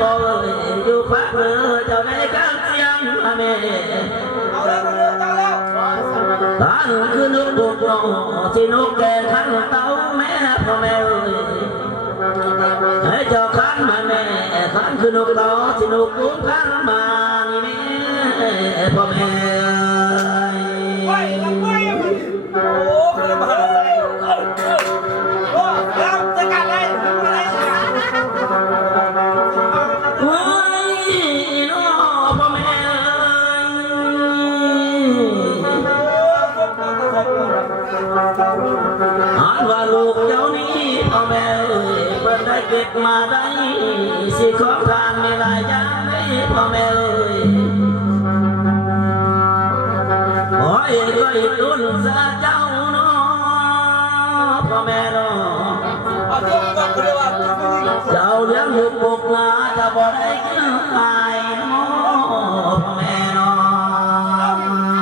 พออยู่พักเรือเจ้าได้กันเสียงแม่ตาหนูคือนกบุกน้องที่นกแก่ขันเต้าแม่พ่อแม่ให้เจ้าขันมาแม่ขันคือนกเต้าที่นกบุกขันมานี่แม่พ่อแม่ว่าลูกเจ้านี้พ่อแม่เปิดได้เก็บมาได้สิของทานไม่ได้ยังได้พ่อแม่โอ้ยก็อีกรุ่นซาเจ้าเนาะพ่อแม่เนาะเจ้าเลี้ยงลูกบุกนาจะบ่ได้กินหายเนาะพ่อแม่เนาะ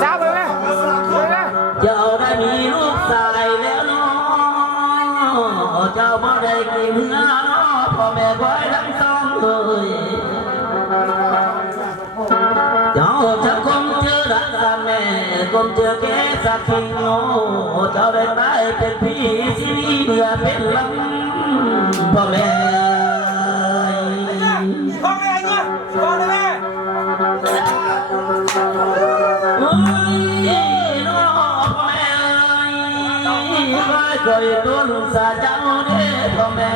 เจ้าได้มีลูกชายแล้วเนาะเจ้าบ่ได้กินเนื้อเนาะพ่อแม่คอยทั้งสองเลยเจ้าจะคงเจอรักษาแม่คงเจอแก่สักทีโง่เจ้าได้ตายเป็นพี่สิเมื่อเป็นลำพ่อแม่พ่อแม่เนี่ยพ่อแม่คอยต้นสาเจ้าเด้พ่อแม่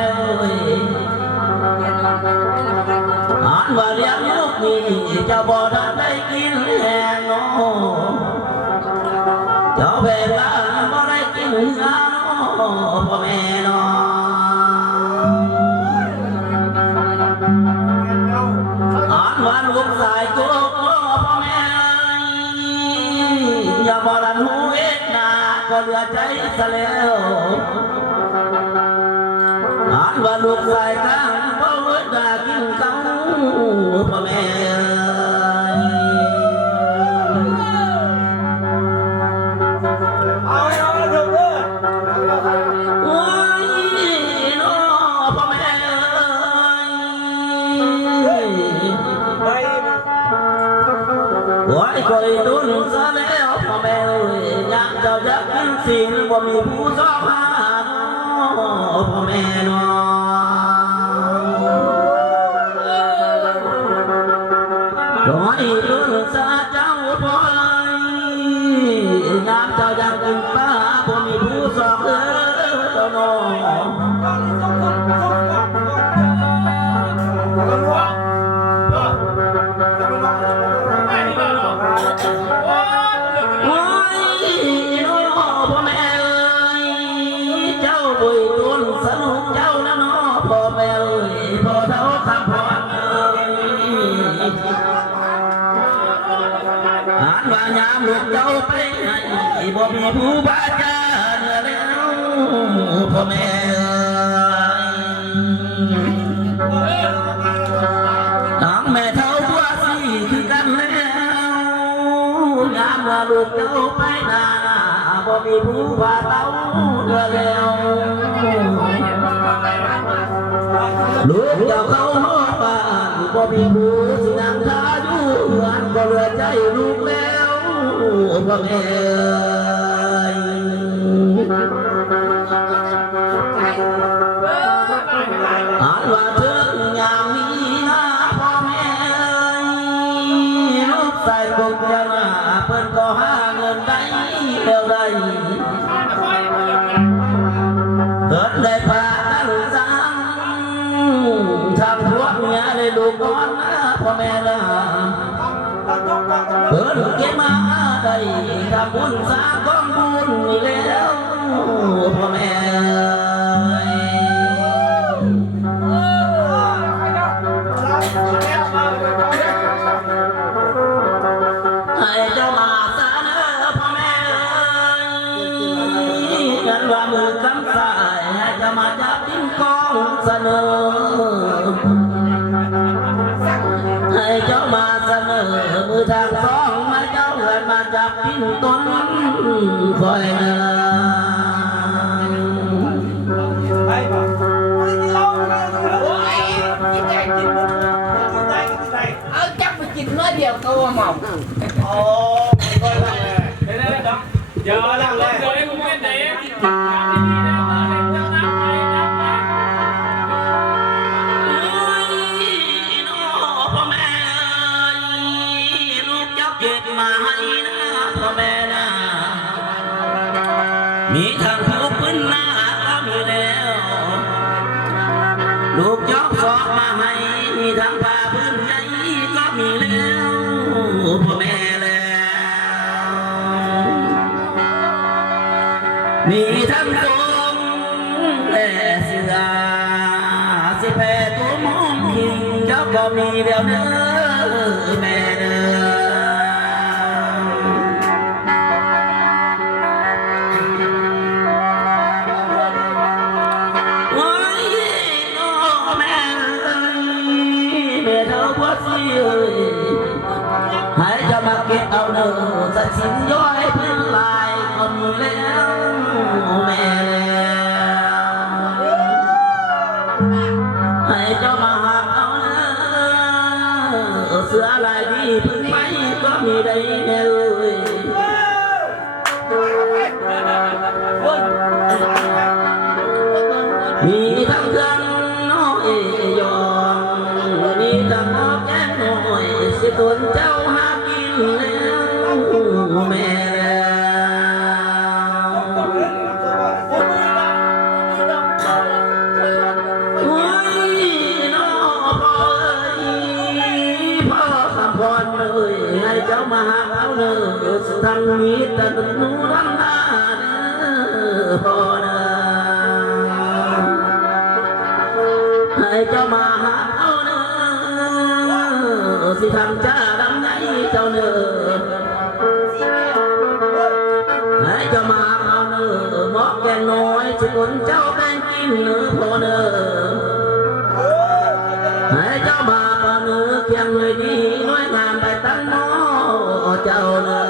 อ่านว่าเลี้ยงลูกนี่เจ้าบ่ได้กินแห้งเนาะเจ้าแบกลาบ่ได้กินเนื้อเนาะพ่อแม่เนาะอ่านว่าลูกชายกุกเนาะพ่อแม่อย่าบ่รันหูเอ็ดนาก็เหลือใจซะแล้วอ่านว่าลูกชายกลางบ่เวิดดากินเขาพ่อแม่โอ้ยน้อพ่อแม่โอ้ยคอยตุนซะแล้วพ่อแม่อยากเจ้าอยากกินสิ่งบ่มีผู้สอบหาพ่อแม่น้อคอยตุนซะเจ้าพ่ออยากเจ้าอยากกินปลาบ่มีผู้สอบเจ้าน้องสนุกเจ้านะน้อพ่อแม่พ่อเท่าคำพรอ่านว่ายามลูกเจ้าไปให้บ่มีผู้บาดาเนื้อแล้วพ่อแม่น้องแม่เท่าบัวสีคือกันแล้วยามว่าลูกเจ้าไปนาบ่มีผู้บาดเต้าเนื้อแล้วลูกเจ้าเขาหอบ้านบ่มีผู้สินั่งท่าอยู่งานก็เหลือใจลูกแล้วพ่อแม่อ่านว่าถึงยามนี้นะพ่อแม่ลูกใส่กุกยามาเพิ่นก็หาเงินได้แล้วได้เกิดได้พาลูกสาวทำพวกเมียได้ลูกก่อนนะพ่อแม่ละเปิดเก็บมาได้ทำบุญสร้างกองบุญนี่แล้วพ่อแม่ให้เจ้ามาซะเนอพ่อแม่กันว่ามือกำสายให้เจ้ามาจับทิ้งกองเสนอให้เจ้ามาเสนอมือทางสองมาเจ้าเกิดมาจับทิ้งต้นคอยเนอโอ้ย เมา โอ้ก็ได้เลย เดี๋ยวหลังเลยเดี๋ยวให้มึงเป็นไหนกินข้าวดีๆนะมาเล่นจังน้ำไปน้ำไป พ่อแม่ลูกยับเก็บมาให้นะพ่อแม่นะมีทางผิวพื้นหน้าก็มีแล้วลูกยกฟอกมาให้มีทางผ้าพื้นใหญ่ก็มีแล้วพ่อแม่แล้วมีทั้งกงและเสือสิแพ้ตัวมองหิงเจ้าก็มีเดียวเนื้อแม่เนื้อโอ้ยน้อแม่แม่เธอพอสิเอ้ยให้เจะมาเก็บเอาเนื้อสักชิ้นย้อยพื้นลายก็มีแล้วแม่แล้วให้เจ้ามาหักเอาเนื้อเสือลายดีพึ่งไปก็มีได้แน่เอ้ยมีทั้งเครื่องน้อยยองมีทั้งหม้อแกงน้อยสิตุนเจ้าหากินแล้วแม่แล้วโอ้ยน้อพ่อเอ้ยพ่อคำพรเอ้ยให้เจ้ามาหาเอาเด้อทางนี้แต่หนูรำหน้าเด้อพ่อเด้อให้เจ้ามาหาเอาเด้อสิทำจ้าดำไหนเจ้าเด้อให้เจ้ามาเอาเด้อหมอกแกงน้อยสิคนเจ้าแบ่งกินเด้อพ่อเด้อให้เจ้ามาเอาเด้อเคียงเลยดีน้อยงามไปตั้งหม้อเจ้าเด้อ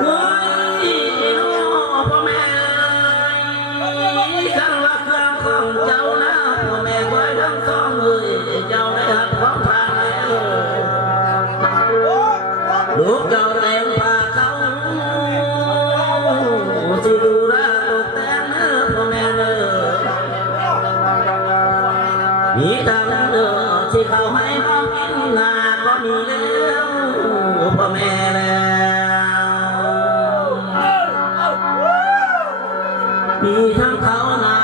โอ้ยน้อพ่อแม่ขันว่าเครื่องของเจ้านะพ่อแม่ไว้ทั้งสองเอ้ยเจ้าได้หักของทางแล้วลูกเจ้าแต่งผ้าเขาสิดูแลตกแต่งเนื้อพ่อแม่เด้อมีทางเด้อที่เขาให้น้องกินงาก็มีแล้วพ่อแม่แล้วมีทั้งเขานา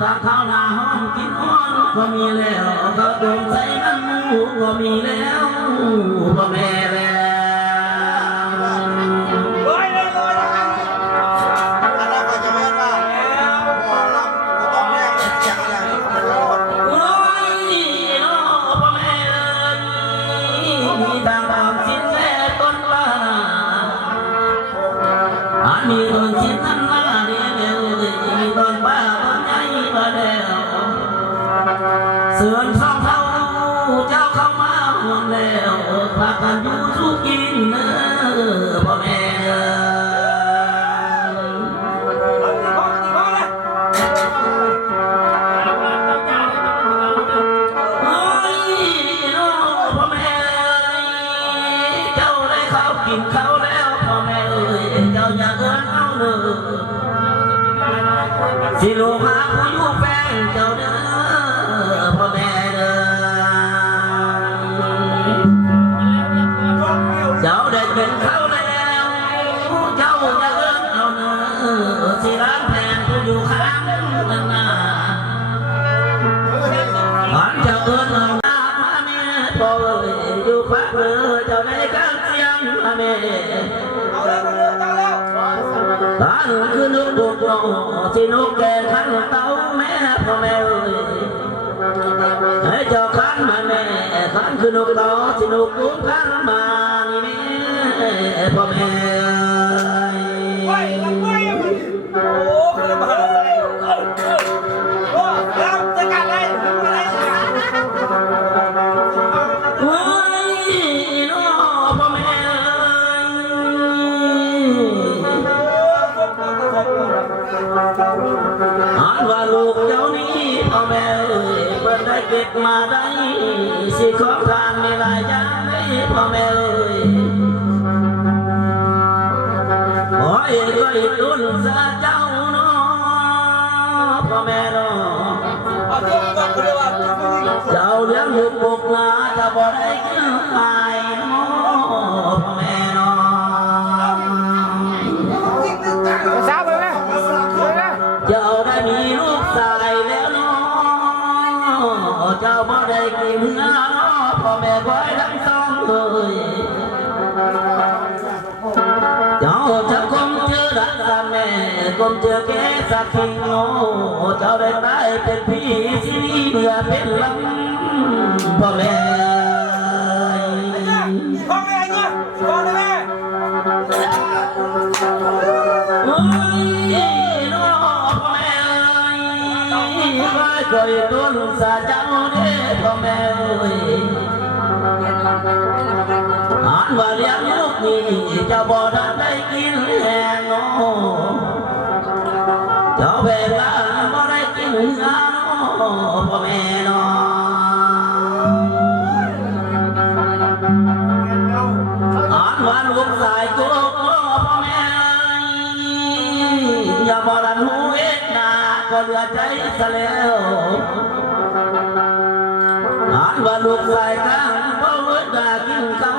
ทางเขานาห้องกินอ้อนก็มีแล้วเขาดมใส่มันหมูก็มีแล้วพ่อแม่แล้วโอ้ยน้อพ่อแม่เอ้ยมีทางบางสิ้นแม่ต้นบ้ามีต้นสิ้นนั้นมาเดียวมีต้นบ้าต้นใหญ่มาแล้วเสื่อมสองเท่าเจ้าเข้ามาห่วงแล้วพากันอยู่สุกินเนื้อพ่อแม่เอ้ยน้อพ่อแม่เจ้าได้ข้าวกินข้าวแล้วพ่อแม่เอ้ยเจ้าอย่าเอิ้นเอาเด้อสิลูกหาผู้อยู่แฟนเจ้าเด้อพ่อแม่เด้อเจ้าได้เป็นเขาแล้วเจ้าอย่าเอิ้นเอาเด้อสิร้านแทนผู้อยู่ข้างนั่นน่ะอันเจ้าเอิ้นเอาหน้ามาแม่พ่อเอ้ยอยู่ฟ้าเด้อเจ้าได้การเสียงมาแม่ตาหนูคือนกบุกโลที่นกแก่ขันเต้าแม่พ่อแม่เอ้ยให้เจ้าขันมาแม่ขันคือนกเต้าที่นกบุกขันมานี่แม่พ่อแม่เอ้ยโอ้ยน้อพ่อแม่เอ้ย เก็บมาได้สิของทานไม่หลายอย่างได้พ่อแม่เอ้ยโอ้ยก็อีกรุ่นซาเจ้าเนาะพ่อแม่เนาะ เอาตัวก่อนเขาเรียกว่า เจ้าเลี้ยงลูกบุกนาจะบ่ได้กินไข่เนาะพ่อแม่เนาะ ทราบไหมแม่ เจ้าได้มีลูกชายแล้วเนาะเจ้าบ่ได้กินเนาะพ่อแม่คอยทั้งสองเอ้ยเจ้าจะคงเจอรักษาแม่คงเจอแก่สักทีโง่เจ้าได้ตายเป็นพี่สิเมื่อเป็นลำพ่อแม่ พ่อแม่เนี่ยพ่อแม่ โอ้ยน้อพ่อแม่คอยคอยต้นสาเจ้าเด้พ่อแม่เอ้ยอ่านว่าเลี้ยงลูกนี่เจ้าบ่ทันได้กินแห้งน้อเจ้าแบ่งลานบ่ได้กินเนื้อน้อพ่อแม่น้ออ่านว่าลูกสายโกกน้อพ่อแม่อย่าบ่รันหูเอ็ดนาก็เหลือใจซะแล้วอ่านว่าลูกสายกลางบ่เวิดดากินเขา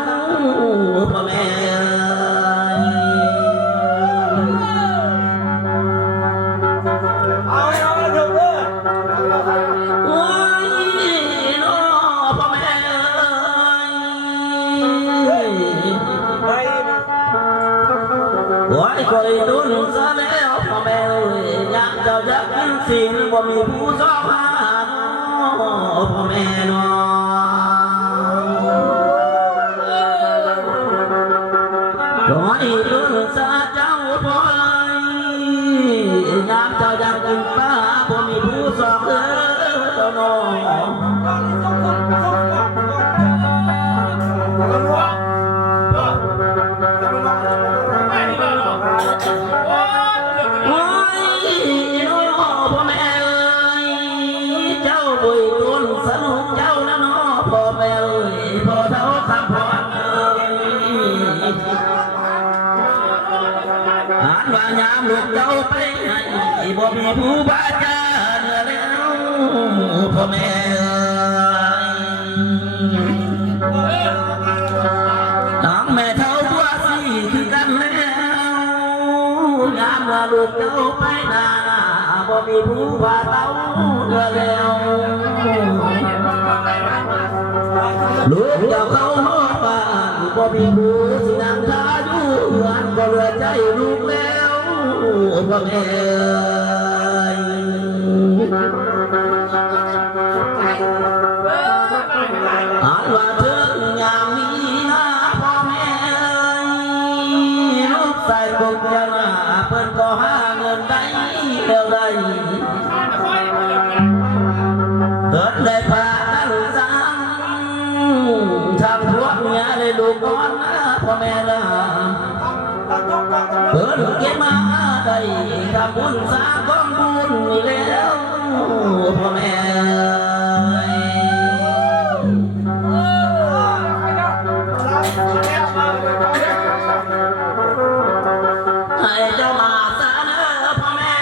พ่อแม่เอาเดี๋ยวเด้อ โอ้ยน้อพ่อแม่เอ้ย ไป โอ้ยคอยดุนซะแล้วพ่อแม่เอ้ยอยากเจ้าอยากกินสิ่งบ่มีผู้สอบหาพ่อแม่น้อคอยดุนซะเจ้าพ่อเอ้ยอยากเจ้าอยากกินปลาบ่มีผู้สอบเจ้าน้อง ไม่ดีกว่าหรอโอ้ย โอ้ยน้อพ่อแม่เอ้ยเจ้าบุยตุนสนุกเจ้านะน้อพ่อแม่เอ้ยพ่อเท่าคำพรเอ้ยอ่านว่ายามลูกเจ้าไปให้บ่มีผู้บาจาเนื้อแล้วพ่อแม่เอ้ยทั้งแม่เท่าบัวสีคือกันแล้วยามว่าลูกเจ้าไปนาบ่มีผู้พาเต้าเดือแล้วลูกเจ้าเข้าหอบ้านบ่มีผู้สินั่งท่าอยู่เฮือนก็เหลือใจลูกแล้วพ่อแม่อ่านว่าถึงยามนี้นะพ่อแม่ลูกใส่กบยานาเพิ่นก็หาเงินได้แล้วได้เกิดได้พากันสังทำพวกเมียได้ลูกก่อนนะพ่อแม่นะเพิ่นเก็บมาได้ทำบุญสร้างกองบุญนี่แล้วพ่อแม่ให้เจ้ามาซะเนอพ่อแม่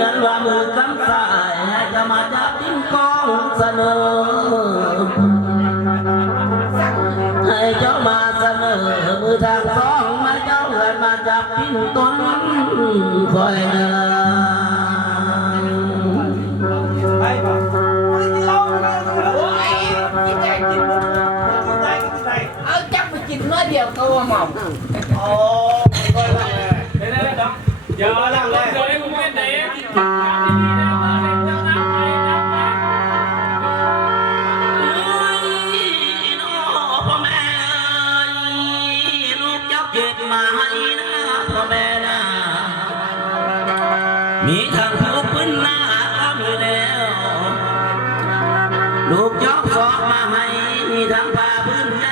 กันว่ามือกำสายให้เจ้ามาจับทิ้งกองเสนอให้เจ้ามาเสนอมือทางสองมาเจ้าเหินมาจับทิ้งต้นคอยเนอ ไปป่ะกินเหล้าโอ้ยกินได้กินบุญกินได้กินได้ เอาจับไปกินน้อยเดียวก็ว่าเมา โอ้ก็ลังเลย เดี๋ยวให้มึงเป็นไหนกินข้าวดีๆนะเมื่อเจ้าน้ำไปน้ำไป น้อพ่อแม่ลูกเจ้าเก็บมาให้นะพ่อแม่นะมีทางผู้พื้นหน้าก็มีแล้วลูกเจ้าสอบมาให้มีทางผ้าพื้นใจ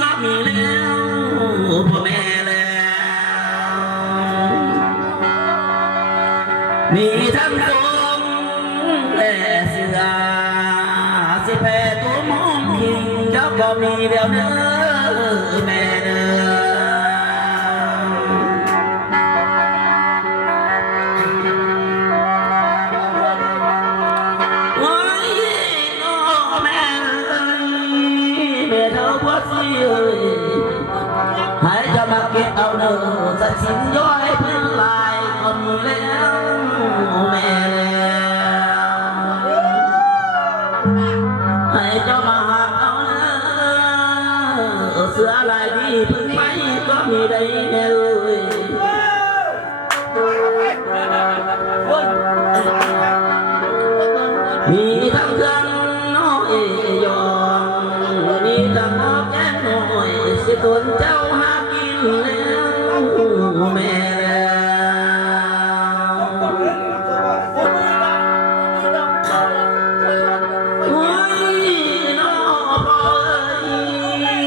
ก็มีแล้วพ่อแม่แล้วมีทั้งทรงและส มีเดียวเนื้อแม่เนื้อ แม่เธอพอสิเอ้ยให้จะมาเก็บเอาเนื้อจะชิ้นย้อยพื้นลายก็มีแล้วแม่แล้วให้เจ้ามาหักเอาเนื้อเสือลายดีพึ่งไม่ก็มีได้แม่เอ้ยมีทั้งเครื่องน้อยยองมีทั้งหม้อแกงน้อยสิตุนเจ้าหากินแล้วแม่แล้วโอ้ยน้อพ่อเอ้ย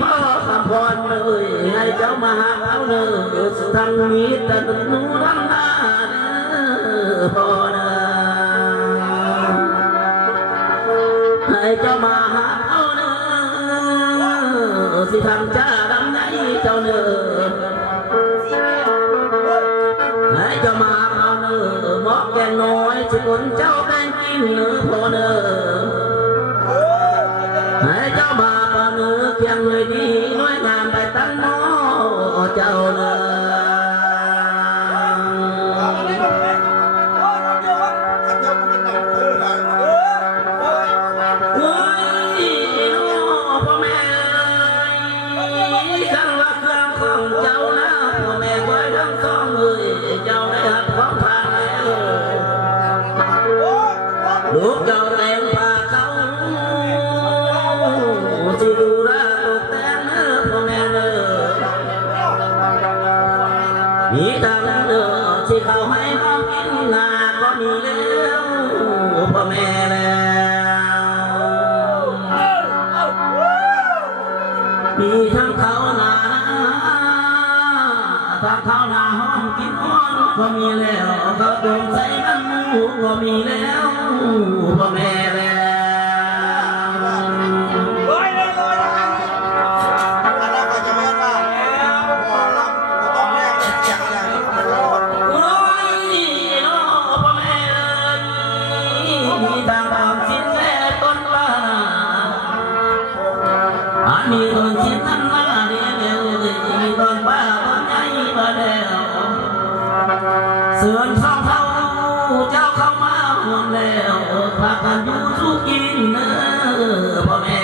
พ่อคำพรเลยให้เจ้ามาหาเอาเด้อทั้งมีแต่หนูทั้งหน้าเด้อพ่อเด้อให้เจ้ามาหาเอาเนื้อสิทำจ้าดำไหนเจ้าเนื้อให้เจ้ามาเอาเนื้อหมอกแกงน้อยสิคนเจ้าแกงกินเนื้อพอเนื้อให้เจ้ามาเอาเนื้อเพียงเลยดีน้อยงามไปตั้งหม้อเจ้าเนื้อลูกเจ้าแรงพาเขาสิดูแลลูกแต่เนื้อพ่อแม่เนื้อมีทางเนื้อที่เขาให้เขากินนาก็มีแล้วพ่อแม่แล้วมีทั้งเขานาทางเขานาห้องกินอ้อนก็มีแล้วเขาโดนใส่น้ำมูกก็มีแล้วพ่อแม่แล้วโอ้ยน้อพ่อแม่เลยมีทางความสิ้นแม่ต้นว่าอันนี้ต้นสิ้นนั้นมาเดียวมีต้นป้าต้นใหญ่มาแล้วเสื่อมสองเท่าเจ้าเข้ามาห่วงแล้วพากันอยู่สู้กินเนื้อพ่อแม่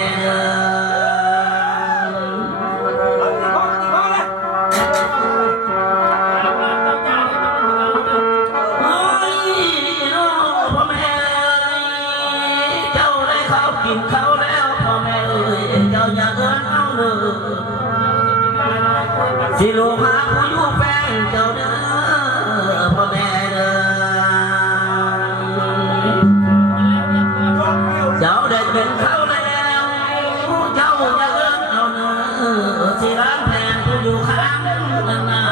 โอ้ยน้อพ่อแม่เจ้าได้ข้าวกินข้าวแล้วพ่อแม่เอ้ยเจ้าอย่าเอิ้นเอาเนื้อสิลูกหาผู้อยู่แฟนเจ้าเด้อพ่อแม่เด้อเจ้าได้เป็นเขาแล้วเจ้าอย่าเอิ้นเอาเนื้อสิร้านแทนผู้อยู่ข้างนั่นน่ะ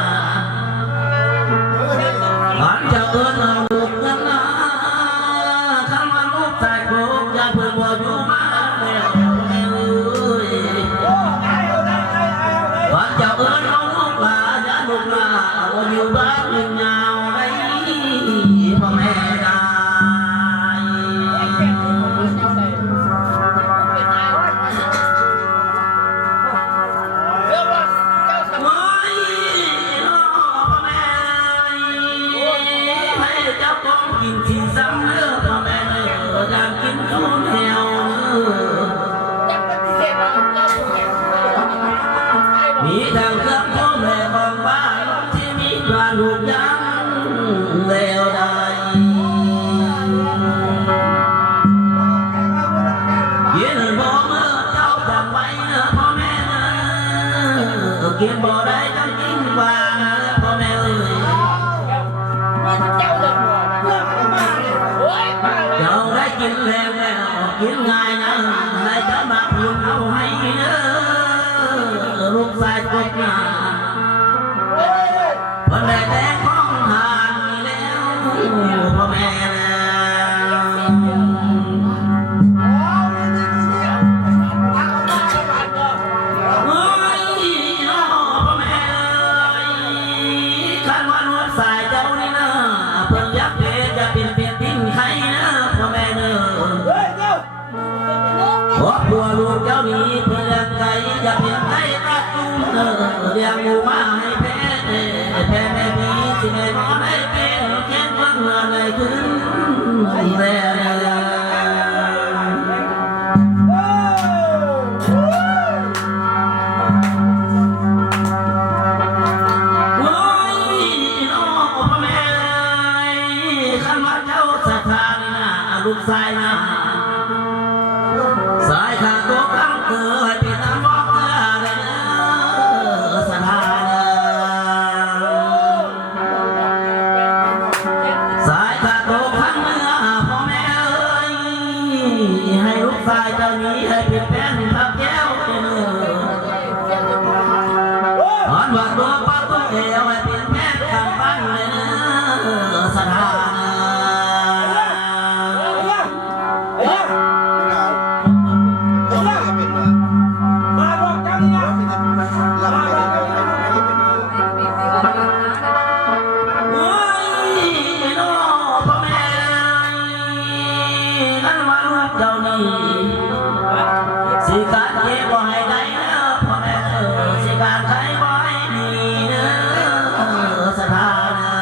อันเจ้าเอิ้นเอาลูกนั่นน่ะคำว่าลูกตายโกงอย่าเพิ่งว่าอยู่มาแล้วพ่อแม่เอ้ยอันเจ้าเอิ้นเอาลูกหลานอย่าลูกหลานว่าอยู่บ้านยิงยาวได้พ่อแม่ได้ กินที่ซ้ำเนื้อพ่อแม่เนื้ออยากกินข้าวเหนียวมีทางเครื่องพ่อแม่ของบ้านที่มีปลาลูกยังแล้วได้กินบ่เมื่อเจ้าจำไว้เนื้อพ่อแม่เนื้อกินบ่ได้ต้องกินวางเนื้อพ่อแม่เอ้ยเจ้าได้กินแล้วกินง่ายนะให้เจ้ามาพูดเอาให้เนื้อลูกชายกบหน้าวันใดแต่ของทานมีแล้วพ่อแม่แล้ว อย่าเพียงใจรักกูเรียกกูมาให้แพ้แพ้แม่พี่สิแม่ขอได้เป็นแค่ฟังอะไรขึ้นแรงลูกสายนะสายขาดตัวกังเกิดเป็นน้ำบอกเมื่อไรสถานสายขาดตัวกังเมื่อพ่อแม่เอ้ยให้ลูกสายเจ้านี้ให้เป็นแฟนทับแก้วเป็นอ่อนว่าตัวป้าตัวเอวให้เป็นแม่ทำบ้านเลยสถานสิการเก็บไว้ได้เด้อพ่อแม่เด้อสิการใครไว้ดีเด้อสถานะ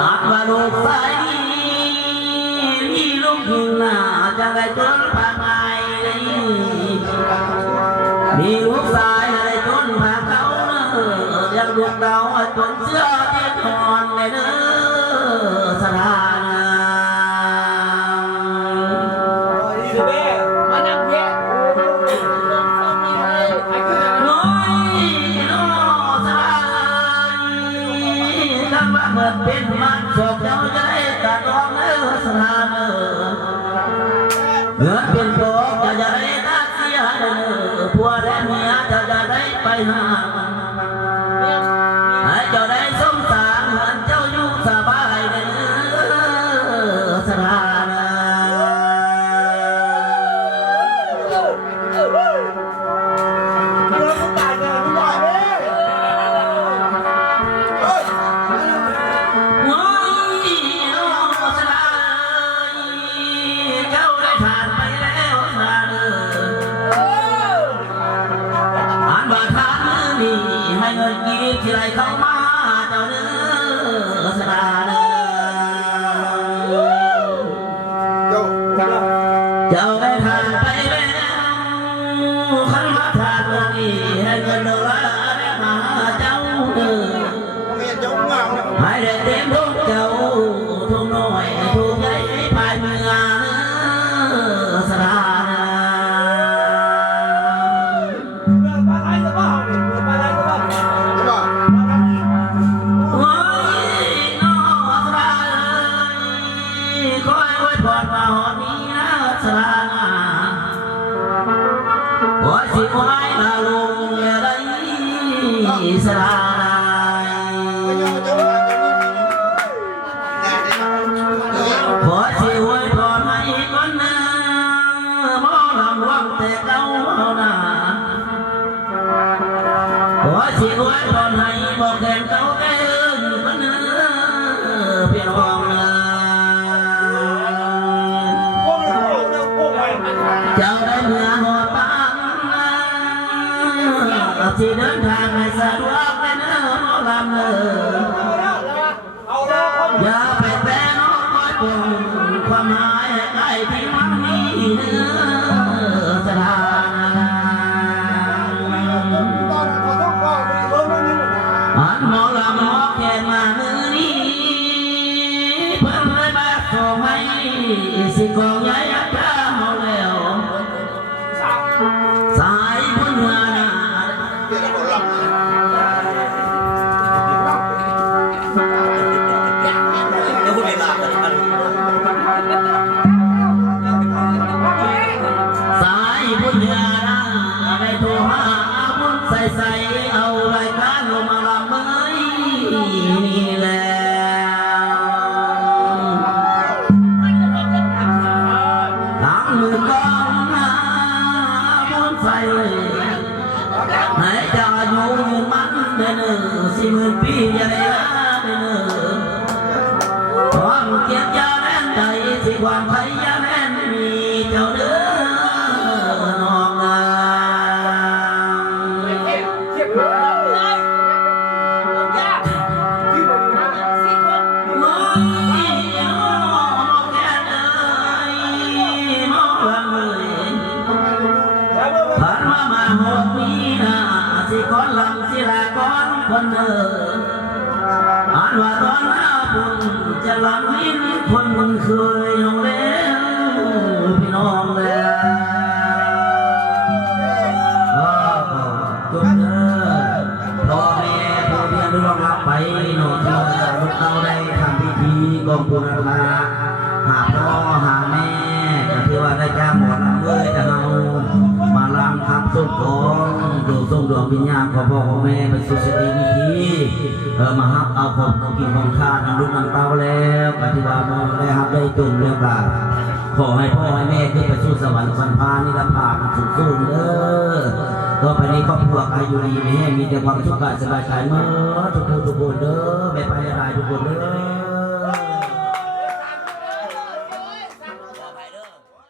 อาจว่าลูกสายมีลูกอยู่หน้าจะได้จนผ่านไปมีลูกสายให้จนผ่านเขาเด้ออยากลูกเราจนเสื้อเจ็บนอนเลยเด้อสถานะมานั่งเพี้ยน้อยน้อสถานะกันว่าเมื่อเป็นมันโศกเจ้าจะได้ตัดรองเด้อสถานะเมื่อเป็นโศกจะได้ตัดเสียเด้อผัวและเมียจะได้ไปหาให้เจ้าได้สมสารเหมือนเจ้าอยู่สบายเด้อสถานะโอ้ยน้อสถาเจ้าได้ผ่านไปแล้วสถานะอ่านว่าทางมือนี้ให้เงินกีบที่ไรเข้ามาเจ้าเด้อสถานะเจ้าได้ผ่านไปแล้วขันมาทานเงินนี้ให้เงินดอลลาร์ได้มาเจ้าเด้อให้ได้เต็มทุกเจ้าทุกน้อยทุกใหญ่ภายเมืองสถานะ โอ้ยน้อสระเอ้ยคอยไว้พรมาหอดนี้นะสระนะโอ้ยสิไว้ลาลงอะไรสระนะโอ้ยสิไว้พรมาอีกคนหนึ่งหมอลำวังแต่เก่าเอาหน้าโอ้ยสิไว้พรให้บอกแทนเก่าแต่เอิ้นคนหนึ่งเพียงห้องนะเจ้าได้เมื่อหอดปากนะที่เดินทางให้สะดวกเลยเนอะหมอลำเนอะอย่าไปแปรน้องคอยปรุงความหมายให้ใกล้ที่มันมีเนื้อสถานะอันหมอลำหมอแขนมามือนี้เพิ่นเลยมาส่งให้สิกองใหญ่อาจารย์เอาแล้วสายบุญวานาสายบุญญาณในโทรหาบุญใส่เอารายการลงมาลำเมยนี่แหละ ความไทยยาแม่นมีเจ้าเด้อน้องนาง เทียบเลยลงยากที่มันมาสิคน โอ้ยน้องแก่เอ้ยน้องละเมยผ่านมา6 ปีนะสิก้อนลำสิลาก้อนคนเด้ออ่านว่าตอนหน้าบุญจะลำลิ้นคนมันเคยน้องแล้วพี่น้องแล้วจงเด้อพ่อแม่พ่อเพียงได้รองรับไปโน่นเราเราได้ทำพิธีกองบุญมาหาพ่อหาแม่ก็ถือว่าได้จ้างหมอลำเลยแต่เรามาลำทับส้มของดูส้มดวงวิญญาณของพ่อของแม่ไปสู่สติวิธีมาฮับเอาของกินของข้าน้ำลูกน้ำเต้าแล้วก็ถือว่าน้องได้ฮับได้ตุ่มเรียบร้อยขอให้พ่อให้แม่ขึ้นไปสู่สวรรค์สันพานิรันดร์สูงเด้อต่อไปนี้ครอบครัวอายุดีไม่ให้มีแต่ความสุขกายสบายใจเมื่อทุกคนเด้อไม่ไปอะไรทุกคนเด้อ